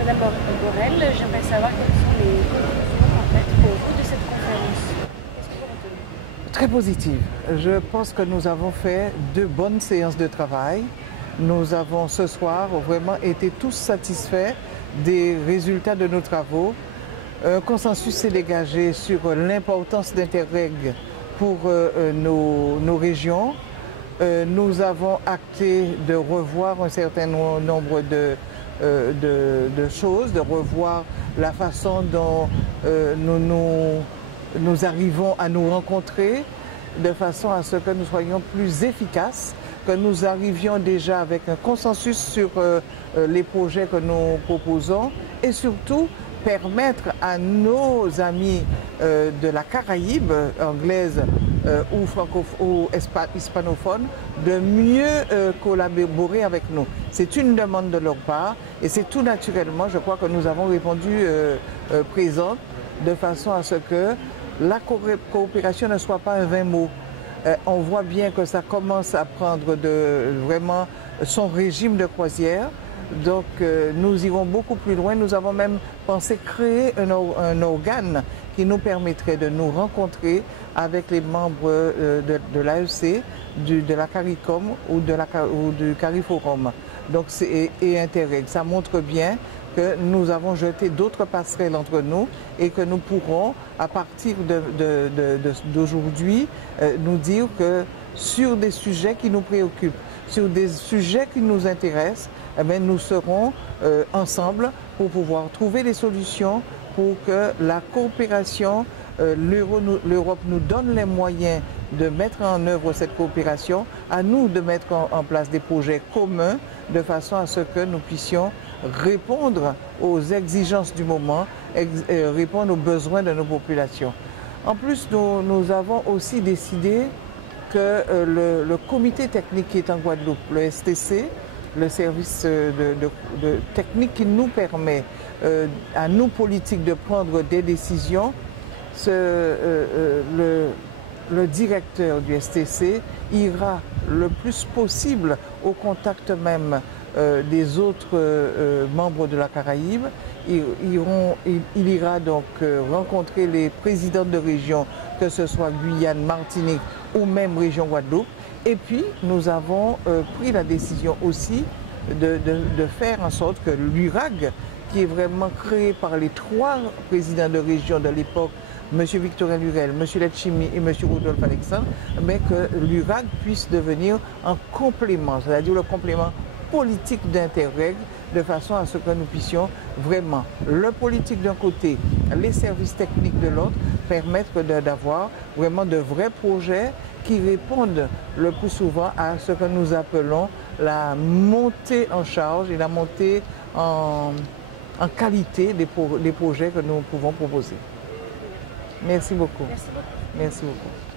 Madame Borel, j'aimerais savoir quelles sont les conclusions en fait, pour vous de cette conférence. Qu'est-ce que vous retenez? Très positive. Je pense que nous avons fait de bonnes séances de travail. Nous avons ce soir vraiment été tous satisfaits des résultats de nos travaux. Un consensus s'est dégagé sur l'importance d'Interreg pour nos régions. Nous avons acté de revoir un certain nombre de choses, de revoir la façon dont nous arrivons à nous rencontrer, de façon à ce que nous soyons plus efficaces, que nous arrivions déjà avec un consensus sur les projets que nous proposons et surtout permettre à nos amis de la Caraïbe anglaise ou hispanophone de mieux collaborer avec nous. C'est une demande de leur part et c'est tout naturellement, je crois que nous avons répondu présente de façon à ce que la coopération ne soit pas un vain mot. On voit bien que ça commence à prendre vraiment son régime de croisière. Donc nous irons beaucoup plus loin. Nous avons même pensé créer un organe qui nous permettrait de nous rencontrer avec les membres de l'AEC, de la CARICOM ou du CARIFORUM. Donc et Interreg. Ça montre bien que nous avons jeté d'autres passerelles entre nous et que nous pourrons, à partir d'aujourd'hui, nous dire que sur des sujets qui nous préoccupent, sur des sujets qui nous intéressent, eh bien, nous serons ensemble pour pouvoir trouver des solutions pour que la coopération, l'Europe nous donne les moyens de mettre en œuvre cette coopération, à nous de mettre en place des projets communs de façon à ce que nous puissions répondre aux exigences du moment, répondre aux besoins de nos populations. En plus, nous avons aussi décidé que le comité technique qui est en Guadeloupe, le STC, le service technique qui nous permet à nous politiques de prendre des décisions, le directeur du STC ira le plus possible au contact même des autres membres de la Caraïbe. Il ira donc rencontrer les présidents de région, que ce soit Guyane, Martinique ou même région Guadeloupe. Et puis nous avons pris la décision aussi de faire en sorte que l'URAG, qui est vraiment créé par les 3 présidents de région de l'époque, M. Victorin Lurel, M. Letchimi et M. Rodolphe Alexandre, mais que l'URAG puisse devenir un complément, c'est-à-dire le complément politique d'Interreg, de façon à ce que nous puissions vraiment, le politique d'un côté, les services techniques de l'autre, permettre d'avoir vraiment de vrais projets qui répondent le plus souvent à ce que nous appelons la montée en charge et la montée en qualité des projets que nous pouvons proposer. Merci beaucoup. Merci beaucoup. Merci beaucoup.